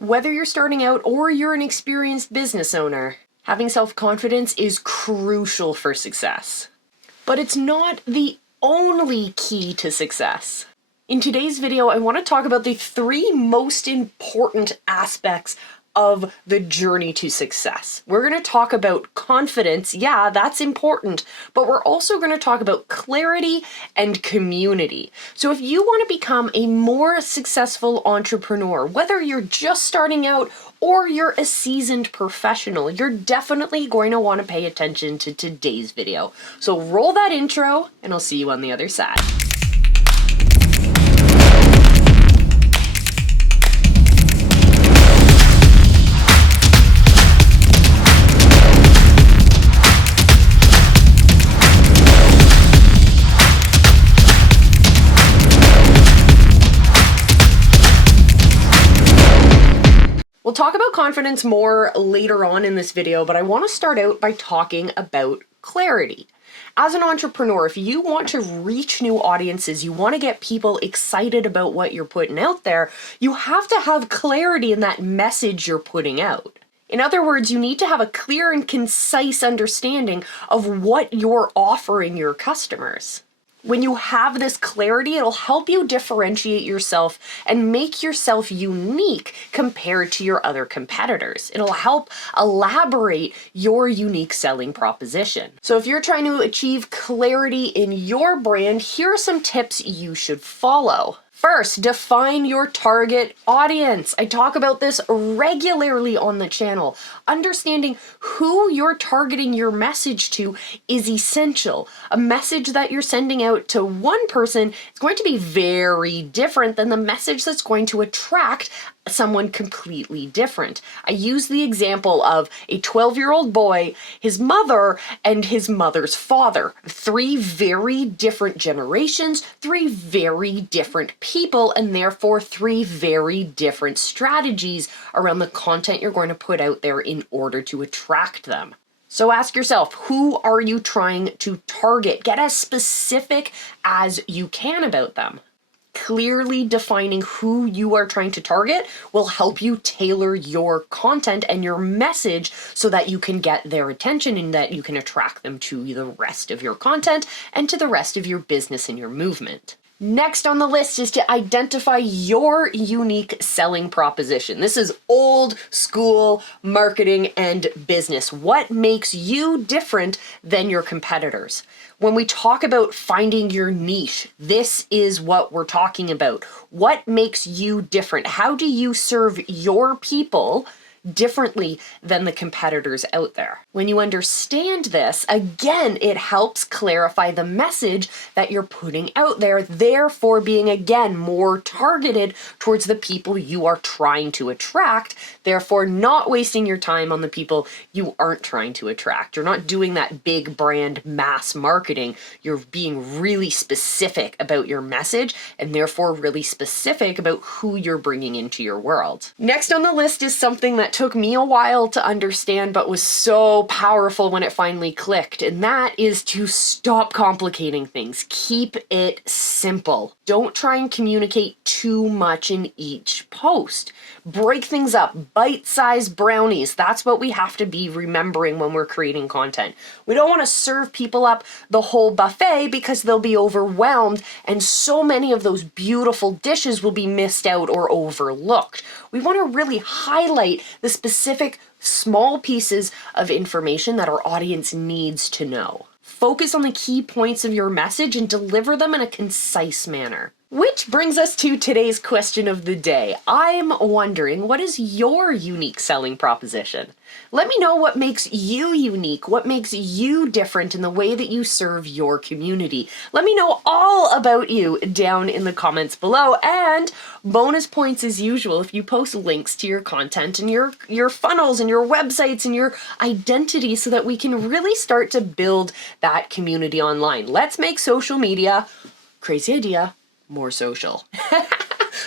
Whether you're starting out or you're an experienced business owner, having self-confidence is crucial for success. But it's not the only key to success. In today's video, I want to talk about the 3 most important aspects of the journey to success. We're going to talk about confidence. Yeah, that's important, but we're also going to talk about clarity and community. So if you want to become a more successful entrepreneur, whether you're just starting out or you're a seasoned professional, you're definitely going to want to pay attention to today's video. So roll that intro and I'll see you on the other side. We'll talk about confidence more later on in this video, but I want to start out by talking about clarity. As an entrepreneur, if you want to reach new audiences, you want to get people excited about what you're putting out there, you have to have clarity in that message you're putting out. In other words, you need to have a clear and concise understanding of what you're offering your customers. When you have this clarity, it'll help you differentiate yourself and make yourself unique compared to your other competitors. It'll help elaborate your unique selling proposition. So if you're trying to achieve clarity in your brand, here are some tips you should follow. First, define your target audience. I talk about this regularly on the channel. Understanding who you're targeting your message to is essential. A message that you're sending out to one person is going to be very different than the message that's going to attract someone completely different. I use the example of a 12-year-old boy, his mother, and his mother's father. 3 very different generations, 3 very different people, and therefore 3 very different strategies around the content you're going to put out there in order to attract them. So ask yourself, who are you trying to target? Get as specific as you can about them. Clearly defining who you are trying to target will help you tailor your content and your message so that you can get their attention and that you can attract them to the rest of your content and to the rest of your business and your movement. Next on the list is to identify your unique selling proposition. This is old school marketing and business. What makes you different than your competitors? When we talk about finding your niche, this is what we're talking about. What makes you different? How do you serve your people differently than the competitors out there? When you understand this, again, it helps clarify the message that you're putting out there, therefore being, again, more targeted towards the people you are trying to attract, therefore not wasting your time on the people you aren't trying to attract. You're not doing that big brand mass marketing. You're being really specific about your message and therefore really specific about who you're bringing into your world. Next on the list is something that took me a while to understand, but was so powerful when it finally clicked, and that is to stop complicating things. Keep it simple. Don't try and communicate too much in each post. Break things up, bite-sized brownies. That's what we have to be remembering when we're creating content. We don't want to serve people up the whole buffet because they'll be overwhelmed and so many of those beautiful dishes will be missed out or overlooked. We want to really highlight the specific small pieces of information that our audience needs to know. Focus on the key points of your message and deliver them in a concise manner. Which brings us to today's question of the day. I'm wondering, what is your unique selling proposition? Let me know what makes you unique, what makes you different in the way that you serve your community. Let me know all about you down in the comments below, and bonus points as usual if you post links to your content and your funnels and your websites and your identity so that we can really start to build that community online. Let's make social media, crazy idea, more social.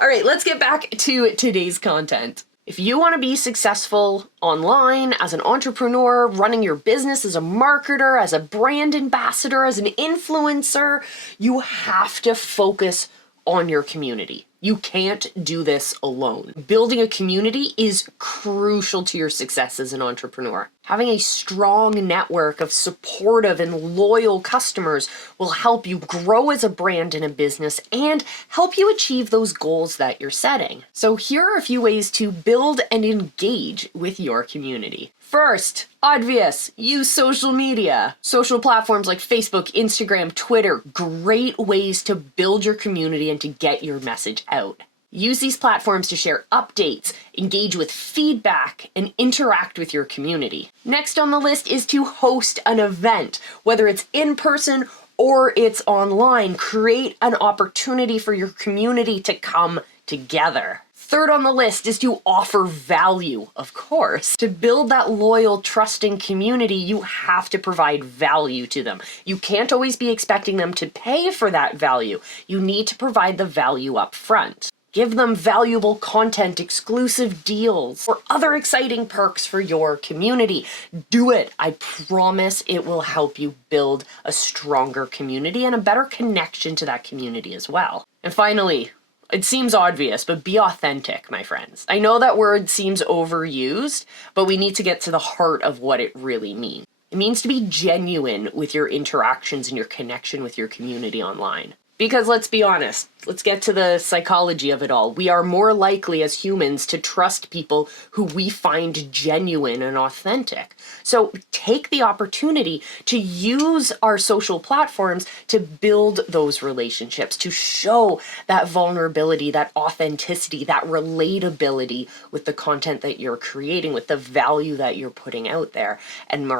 All right, let's get back to today's content. If you want to be successful online as an entrepreneur, running your business as a marketer, as a brand ambassador, as an influencer, you have to focus on your community. You can't do this alone. Building a community is crucial to your success as an entrepreneur. Having a strong network of supportive and loyal customers will help you grow as a brand in a business and help you achieve those goals that you're setting. So here are a few ways to build and engage with your community. First, obvious, use social media. Social platforms like Facebook, Instagram, Twitter, great ways to build your community and to get your message out. Use these platforms to share updates, engage with feedback, and interact with your community. Next on the list is to host an event, whether it's in person or it's online. Create an opportunity for your community to come together. Third on the list is to offer value, of course. To build that loyal, trusting community, you have to provide value to them. You can't always be expecting them to pay for that value. You need to provide the value up front. Give them valuable content, exclusive deals, or other exciting perks for your community. Do it. I promise it will help you build a stronger community and a better connection to that community as well. And finally, it seems obvious, but be authentic, my friends. I know that word seems overused, but we need to get to the heart of what it really means. It means to be genuine with your interactions and your connection with your community online. Because let's be honest, let's get to the psychology of it all. We are more likely as humans to trust people who we find genuine and authentic. So take the opportunity to use our social platforms to build those relationships, to show that vulnerability, that authenticity, that relatability with the content that you're creating, with the value that you're putting out there. And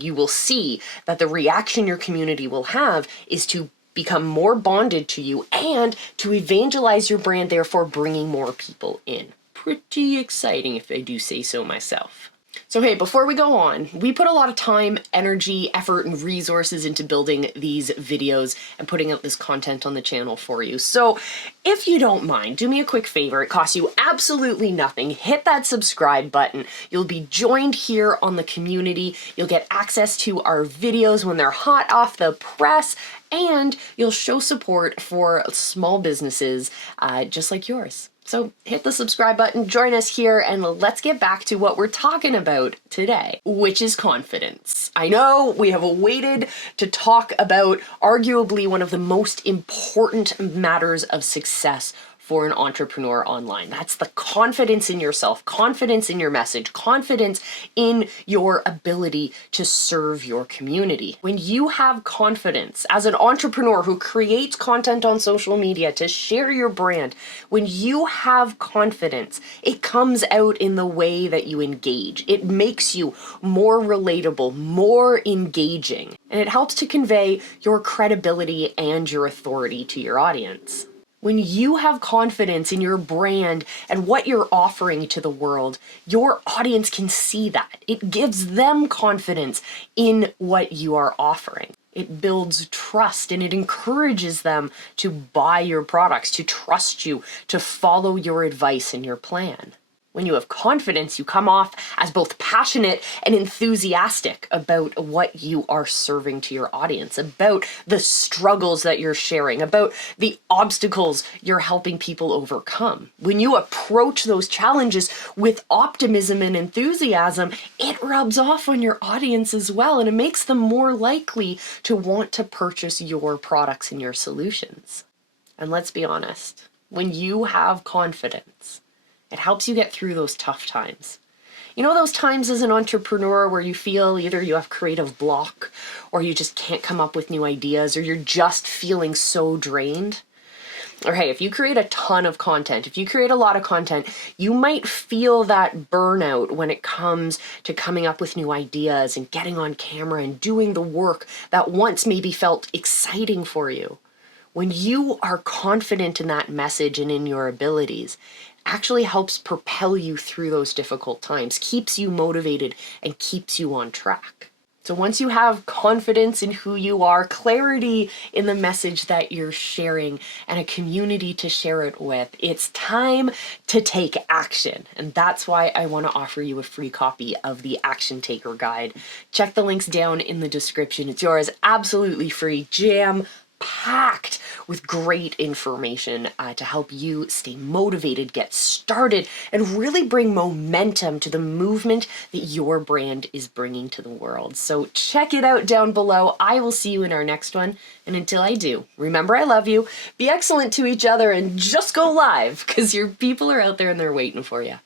you will see that the reaction your community will have is to become more bonded to you and to evangelize your brand, therefore bringing more people in. Pretty exciting if I do say so myself. So hey, before we go on, we put a lot of time, energy, effort, and resources into building these videos and putting out this content on the channel for you. So if you don't mind, do me a quick favor. It costs you absolutely nothing. Hit that subscribe button. You'll be joined here on the community. You'll get access to our videos when they're hot off the press, and you'll show support for small businesses just like yours. So hit the subscribe button, join us here, and let's get back to what we're talking about today, which is confidence. I know we have waited to talk about arguably one of the most important matters of success for an entrepreneur online. That's the confidence in yourself, confidence in your message, confidence in your ability to serve your community. When you have confidence as an entrepreneur who creates content on social media to share your brand, when you have confidence, it comes out in the way that you engage. It makes you more relatable, more engaging, and it helps to convey your credibility and your authority to your audience. When you have confidence in your brand and what you're offering to the world, your audience can see that. It gives them confidence in what you are offering. It builds trust and it encourages them to buy your products, to trust you, to follow your advice and your plan. When you have confidence, you come off as both passionate and enthusiastic about what you are serving to your audience, about the struggles that you're sharing, about the obstacles you're helping people overcome. When you approach those challenges with optimism and enthusiasm, it rubs off on your audience as well, and it makes them more likely to want to purchase your products and your solutions. And let's be honest, when you have confidence, it helps you get through those tough times. You know those times as an entrepreneur where you feel either you have creative block or you just can't come up with new ideas or you're just feeling so drained? Or hey, if you create a ton of content, if you create a lot of content, you might feel that burnout when it comes to coming up with new ideas and getting on camera and doing the work that once maybe felt exciting for you. When you are confident in that message and in your abilities, actually helps propel you through those difficult times, keeps you motivated, and keeps you on track. So once you have confidence in who you are, clarity in the message that you're sharing, and a community to share it with, it's time to take action. And that's why I want to offer you a free copy of the Action Taker Guide. Check the links down in the description. It's yours absolutely free. Jam packed with great information to help you stay motivated, get started, and really bring momentum to the movement that your brand is bringing to the world. So check it out down below. I will see you in our next one. And until I do, remember I love you, be excellent to each other, and just go live, because your people are out there and they're waiting for you.